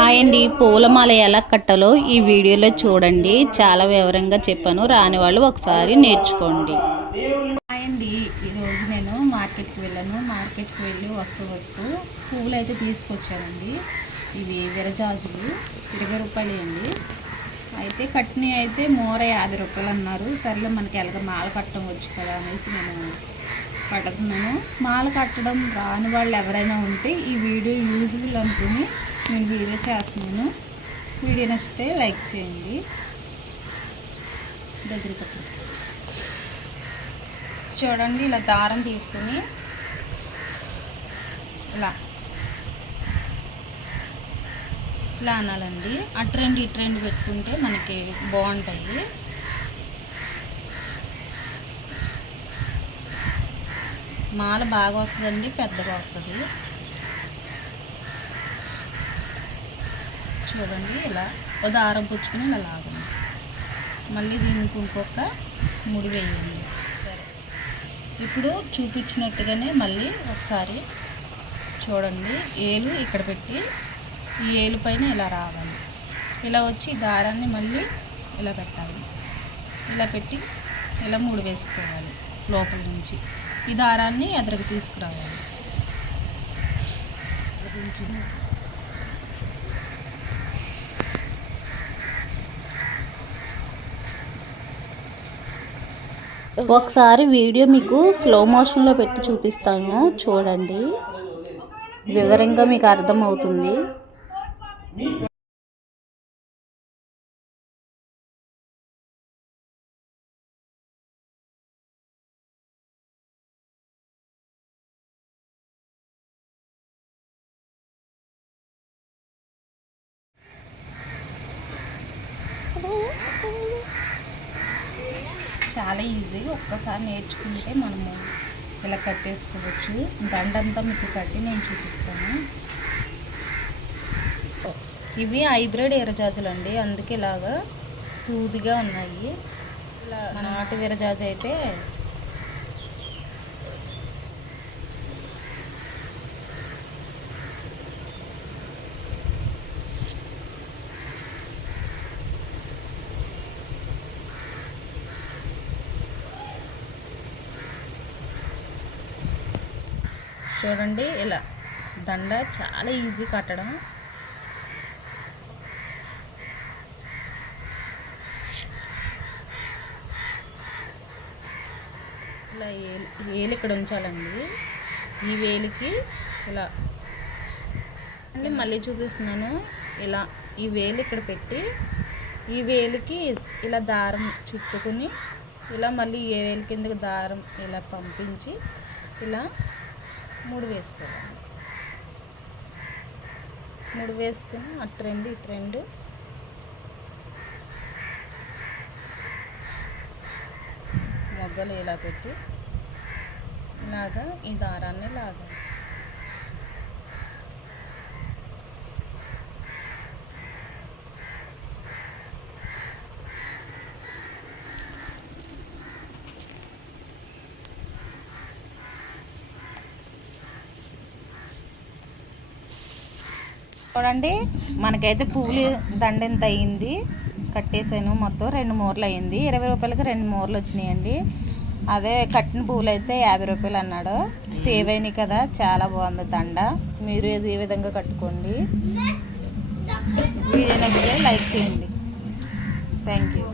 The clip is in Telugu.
హాయ్ అండి, పూలమాల ఎలా కట్టాలో ఈ వీడియోలో చూడండి. చాలా వివరంగా చెప్పాను, రాని వాళ్ళు ఒకసారి నేర్చుకోండి. హాయ్ అండి, ఈరోజు నేను మార్కెట్కి వెళ్ళి వస్తూ పువ్వులు అయితే తీసుకొచ్చానండి. ఇవి విరజాజులు 20 రూపాయలు అండి. అయితే కట్టినవి అయితే మోర 50 రూపాయలు అన్నారు. సర్లే మనకి ఎలాగ మాల కట్టడం వచ్చు కదా అనేసి నేను కడుతున్నాను. మాల కట్టడం రాని వాళ్ళు ఎవరైనా ఉంటే ఈ వీడియో యూజ్ఫుల్ అనుకుని నేను వీడియో చేస్తున్నాను. వీడియో నచ్చితే లైక్ చేయండి. దగ్గర చూడండి, ఇలా దారం తీసుకుని ఇలా అనాలండి. అటు రెండు పెట్టుకుంటే మనకి బాగుంటాయి. మాల బాగా వస్తుందండి, పెద్దగా వస్తుంది. చూడండి, ఇలా దారం పుచ్చుకొని ఇలా లాగండి. మళ్ళీ దీనికి ఇంకొక ముడి వేయండి. సరే, ఇప్పుడు చూపించినట్టుగానే మళ్ళీ ఒకసారి చూడండి. ఏలు ఇక్కడ పెట్టి ఈ ఏలు పైన ఇలా రావాలి. ఇలా వచ్చి దారాన్ని మళ్ళీ ఇలా పెట్టాలి. ఇలా పెట్టి ఇలా ముడి వేసుకోవాలి. లోపల నుంచి ఈ దారాన్ని ఎదురుకు తీసుకురావాలి. ఒకసారి వీడియో మీకు స్లో మోషన్లో పెట్టి చూపిస్తాను, చూడండి. వివరంగా మీకు అర్థమవుతుంది. చాలా ఈజీ. ఒక్కసారి నేర్చుకుంటే మనము ఇలా కట్టేసుకోవచ్చు. దండంతా మీకు కట్టి నేను చూపిస్తాను. ఇవి హైబ్రిడ్ విరజాజులు అండి, అందుకే ఇలాగా సూదిగా ఉన్నాయి. ఇలా నాటు విరజాజు అయితే చూడండి. ఇలా దండ చాలా ఈజీ కట్టడం. ఇలా వేలు ఇక్కడ ఉంచాలండి. ఈ వేలికి ఇలా అండి, మళ్ళీ చూపిస్తున్నాను. ఇలా ఈ వేలు ఇక్కడ పెట్టి ఈ వేలికి ఇలా దారం చుట్టుకుని ఇలా మళ్ళీ ఏ వేలు కిందకి దారం ఇలా పంపించి ఇలా ముడి వేసుకోవాలి. ముడి వేసుకుని అటు రెండు మొగ్గలు ఇలా పెట్టి ఇలాగా ఈ దారాన్ని లాగాలి. చూడండి, మనకైతే పువ్వులు దండ ఎంత అయ్యింది. కట్టేసాను. మొత్తం 2 మూరలు అయ్యింది. 20 రూపాయలకి 2 మూరలు వచ్చినాయండి. అదే కట్టిన పువ్వులు అయితే 50 రూపాయలు అన్నాడు. సేవ్ అయినాయి కదా, చాలా బాగుంది దండ. మీరు ఈ విధంగా కట్టుకోండి. వీడియో నచ్చితే లైక్ చేయండి. Thank you.